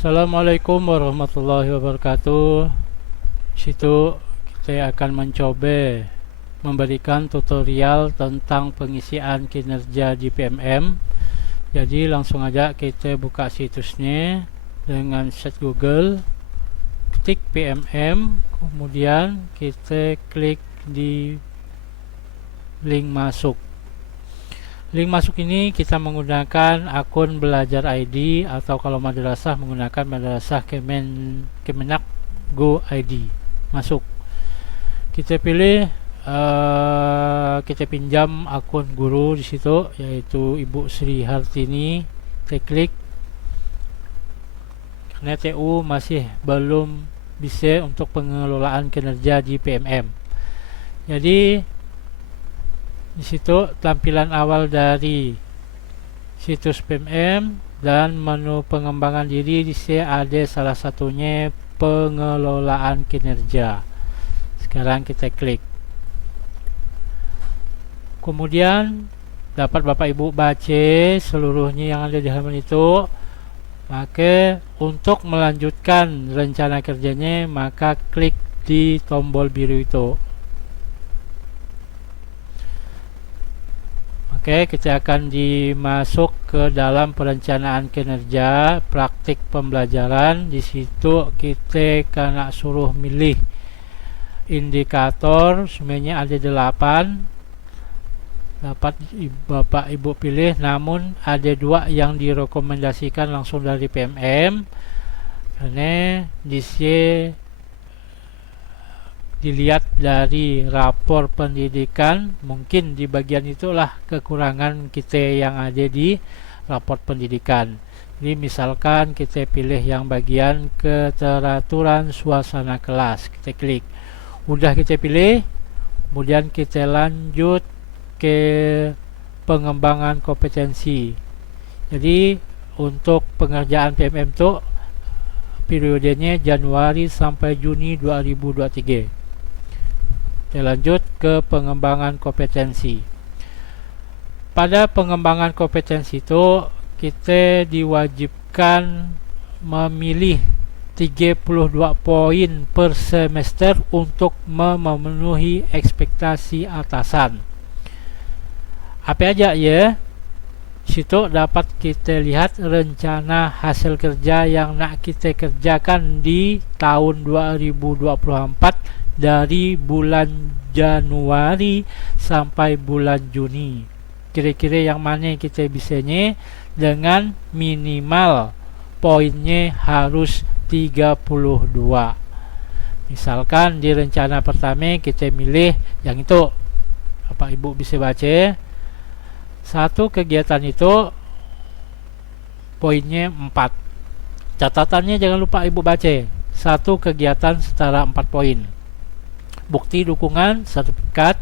Assalamualaikum warahmatullahi wabarakatuh. Situ kita akan mencoba memberikan tutorial tentang pengisian kinerja di PMM. Jadi langsung aja kita buka situsnya dengan search Google, ketik PMM, kemudian kita klik di link masuk. Link masuk ini kita menggunakan akun Belajar ID atau kalau madrasah menggunakan madrasah Kemenak Go ID. Masuk. Kita pilih, kita pinjam akun guru di situ yaitu Ibu Sri Hartini. Kita klik. Karena TU masih belum bisa untuk pengelolaan kinerja di PMM. Jadi di situ tampilan awal dari situs PMM dan menu pengembangan diri. Di sini ada salah satunya pengelolaan kinerja. Sekarang kita klik. Kemudian dapat Bapak Ibu baca seluruhnya yang ada di halaman itu. Maka untuk melanjutkan rencana kerjanya, maka klik di tombol biru itu. Oke, kita akan dimasuk ke dalam perencanaan kinerja praktik pembelajaran. Di situ kita kena suruh milih indikator, sebenarnya ada 8. Dapat Bapak Ibu pilih, namun ada 2 yang direkomendasikan langsung dari PMM. Karena di sini dilihat dari rapor pendidikan, mungkin di bagian itulah kekurangan kita yang ada di rapor pendidikan. Jadi misalkan kita pilih yang bagian keteraturan suasana kelas, kita klik. Udah kita pilih, kemudian kita lanjut ke pengembangan kompetensi. Jadi untuk pengerjaan PMM itu periodenya Januari sampai Juni 2023. Kita lanjut ke pengembangan kompetensi. Pada pengembangan kompetensi itu kita diwajibkan memilih 32 poin per semester untuk memenuhi ekspektasi atasan. Apa aja ya? Situ dapat kita lihat rencana hasil kerja yang nak kita kerjakan di tahun 2024 dari bulan Januari sampai bulan Juni. Kira-kira yang mana kita bisanya dengan minimal poinnya harus 32. Misalkan di rencana pertama kita milih yang itu. Bapak Ibu bisa baca. Satu kegiatan itu poinnya 4. Catatannya jangan lupa Ibu baca. Satu kegiatan setara 4 poin. Bukti dukungan sertifikat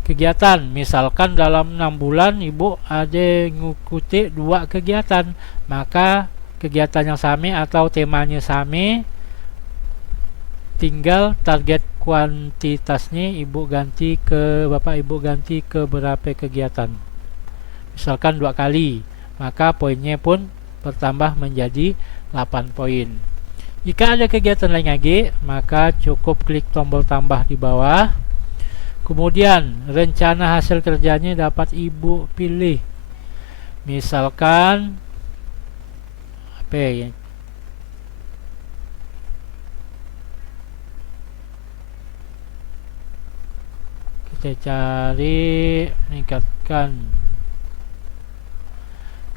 kegiatan, misalkan dalam 6 bulan Ibu ada ngikuti 2 kegiatan, maka kegiatan yang sama atau temanya sama, tinggal target kuantitasnya Ibu ganti ke Bapak Ibu ganti ke berapa kegiatan. Misalkan 2 kali, maka poinnya pun bertambah menjadi 8 poin. Jika ada kegiatan lain lagi, maka cukup klik tombol tambah di bawah. Kemudian rencana hasil kerjanya dapat Ibu pilih. Misalkan apa ya? Kita cari meningkatkan.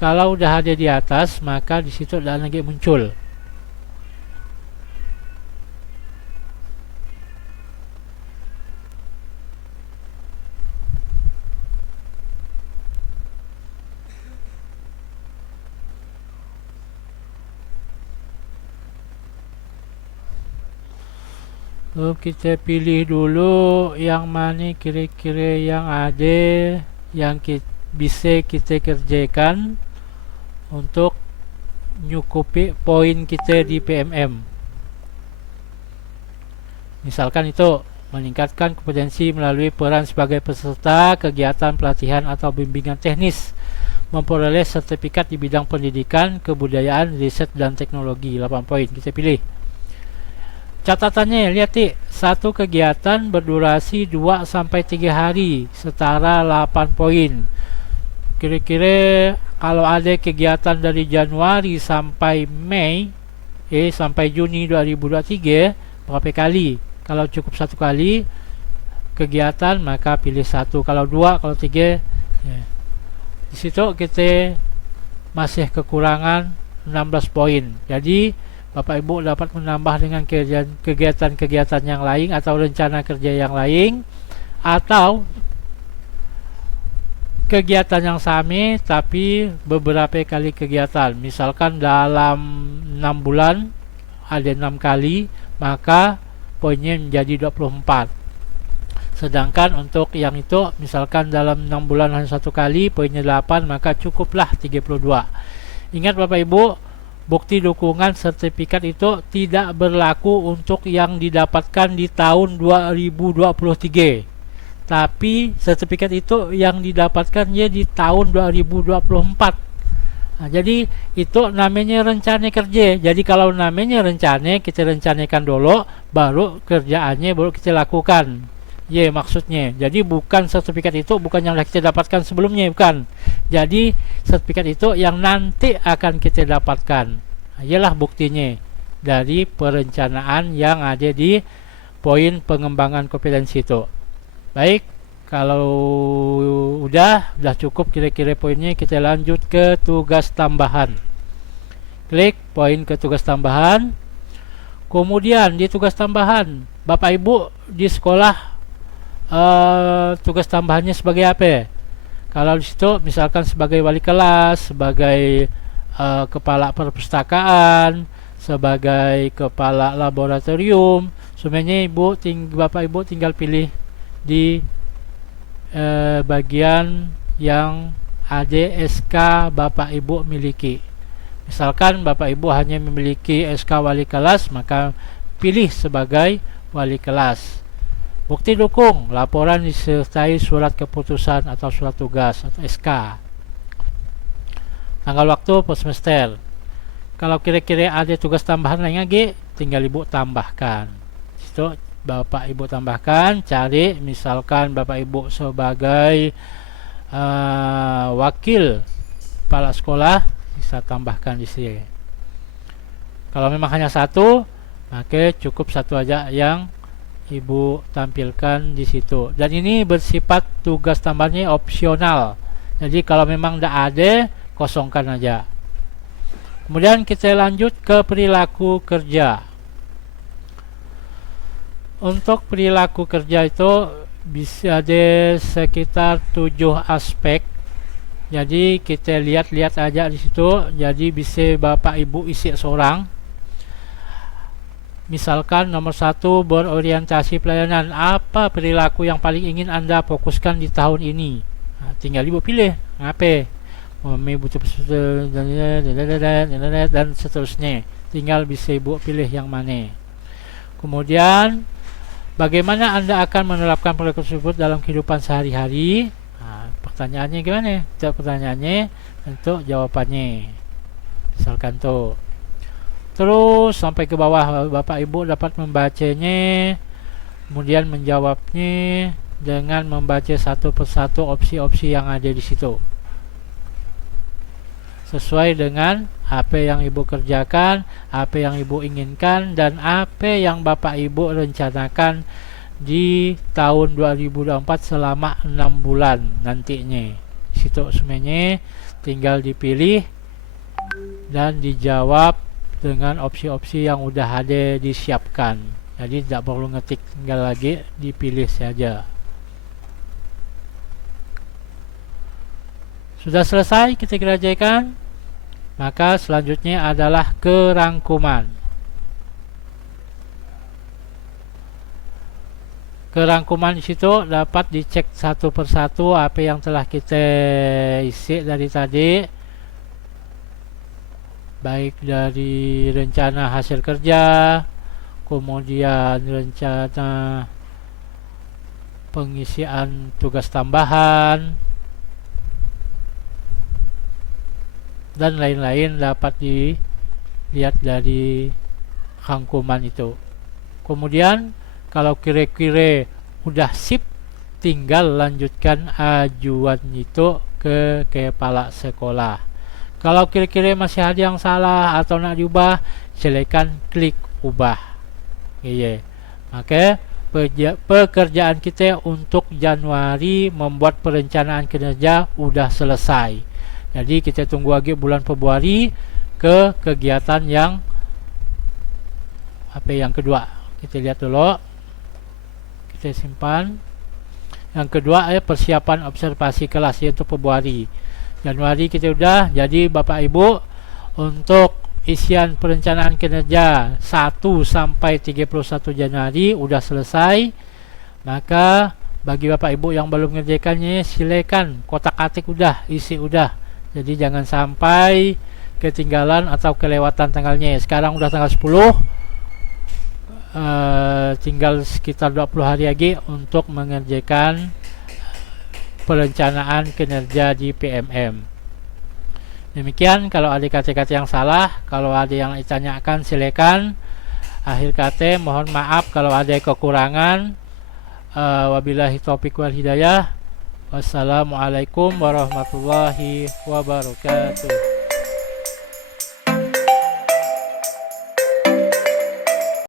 Kalau udah ada di atas, maka di situ ada lagi muncul. Kita pilih dulu yang mana kira-kira yang ada yang bisa kita kerjakan untuk nyukupi poin kita di PMM. Misalkan itu meningkatkan kompetensi melalui peran sebagai peserta kegiatan pelatihan atau bimbingan teknis memperoleh sertifikat di bidang pendidikan, kebudayaan, riset, dan teknologi. 8 poin kita pilih. Catatannya, lihat nih, satu kegiatan berdurasi 2-3 hari, setara 8 poin. Kira-kira kalau ada kegiatan dari Januari sampai Mei, sampai Juni 2023, berapa kali? Kalau cukup satu kali kegiatan, maka pilih satu. Kalau dua, kalau tiga, ya. Di situ kita masih kekurangan 16 poin. Jadi Bapak Ibu dapat menambah dengan kegiatan-kegiatan yang lain atau rencana kerja yang lain, atau kegiatan yang sama tapi beberapa kali kegiatan. Misalkan dalam 6 bulan ada 6 kali, maka poinnya menjadi 24. Sedangkan untuk yang itu, misalkan dalam 6 bulan hanya satu kali, poinnya 8, maka cukuplah 32. Ingat Bapak Ibu, bukti dukungan sertifikat itu tidak berlaku untuk yang didapatkan di tahun 2023. Tapi sertifikat itu yang didapatkan ya di tahun 2024. Nah, jadi itu namanya rencana kerja. Jadi kalau namanya rencana, kita rencanakan dulu, baru kerjaannya baru kita lakukan. Ya, maksudnya. Jadi bukan sertifikat itu bukan yang kita dapatkan sebelumnya, bukan. Jadi sertifikat itu yang nanti akan kita dapatkan. Nah, ialah buktinya dari perencanaan yang ada di poin pengembangan kompetensi itu. Baik, kalau udah cukup kira-kira poinnya, kita lanjut ke tugas tambahan. Klik poin ke tugas tambahan. Kemudian di tugas tambahan, Bapak Ibu di sekolah tugas tambahannya sebagai apa? Kalau di situ misalkan sebagai wali kelas, sebagai kepala perpustakaan, sebagai kepala laboratorium, sebenarnya Bapak Ibu tinggal pilih di bagian yang ada SK Bapak Ibu miliki. Misalkan Bapak Ibu hanya memiliki SK wali kelas, maka pilih sebagai wali kelas. Bukti dukung, laporan disertai surat keputusan atau surat tugas atau SK. Tanggal waktu per semester. Kalau kira-kira ada tugas tambahan lain lagi, tinggal Ibu tambahkan. Itu Bapak Ibu tambahkan, cari misalkan Bapak Ibu sebagai wakil kepala sekolah, bisa tambahkan di sini. Kalau memang hanya satu, maka cukup satu aja yang Ibu tampilkan di situ. Dan ini bersifat tugas tambahnya opsional. Jadi kalau memang tidak ada, kosongkan aja. Kemudian kita lanjut ke perilaku kerja. Untuk perilaku kerja itu bisa ada sekitar 7 aspek. Jadi kita lihat-lihat aja di situ. Jadi bisa Bapak Ibu isi seorang. Misalkan nomor 1, berorientasi pelayanan. Apa perilaku yang paling ingin Anda fokuskan di tahun ini? Nah, tinggal Ibu pilih. Apa? Butuh dan seterusnya. Tinggal bisa Ibu pilih yang mana. Kemudian, bagaimana Anda akan menerapkan perilaku tersebut dalam kehidupan sehari-hari? Nah, pertanyaannya gimana? Jawab pertanyaannya, untuk jawabannya. Misalkan tuh. Terus sampai ke bawah, Bapak Ibu dapat membacanya, kemudian menjawabnya dengan membaca satu persatu opsi-opsi yang ada di situ. Sesuai dengan apa yang Ibu kerjakan, apa yang Ibu inginkan, dan apa yang Bapak Ibu rencanakan di tahun 2024 selama 6 bulan nantinya. Di situ semuanya tinggal dipilih dan dijawab dengan opsi-opsi yang udah ada disiapkan. Jadi tidak perlu ngetik, tinggal lagi dipilih saja. Sudah selesai kita kerjakan, maka selanjutnya adalah kerangkuman. Kerangkuman di situ dapat dicek satu persatu apa yang telah kita isi dari tadi. Baik dari rencana hasil kerja, kemudian rencana pengisian tugas tambahan, dan lain-lain dapat dilihat dari rangkuman itu. Kemudian kalau kira-kira udah sip, tinggal lanjutkan ajuan itu ke kepala sekolah. Kalau kira-kira masih ada yang salah atau nak diubah, silakan klik ubah. Iya. Maka pekerjaan kita untuk Januari membuat perencanaan kinerja udah selesai. Jadi kita tunggu lagi bulan Februari ke kegiatan yang yang kedua. Kita lihat dulu. Kita simpan. Yang kedua persiapan observasi kelas, yaitu Februari. Januari kita udah. Jadi Bapak Ibu, untuk isian perencanaan kinerja 1 sampai 31 Januari udah selesai. Maka bagi Bapak Ibu yang belum mengerjakannya, silakan kotak-atik udah, isi udah. Jadi jangan sampai ketinggalan atau kelewatan tanggalnya. Sekarang udah tanggal 10. Tinggal sekitar 20 hari lagi untuk mengerjakan perencanaan kinerja di PMM. Demikian. Kalau ada kata-kata yang salah, kalau ada yang ditanyakan, silakan. Akhir kata, mohon maaf kalau ada kekurangan. Wabillahi taufiq wal hidayah. Wassalamualaikum warahmatullahi wabarakatuh.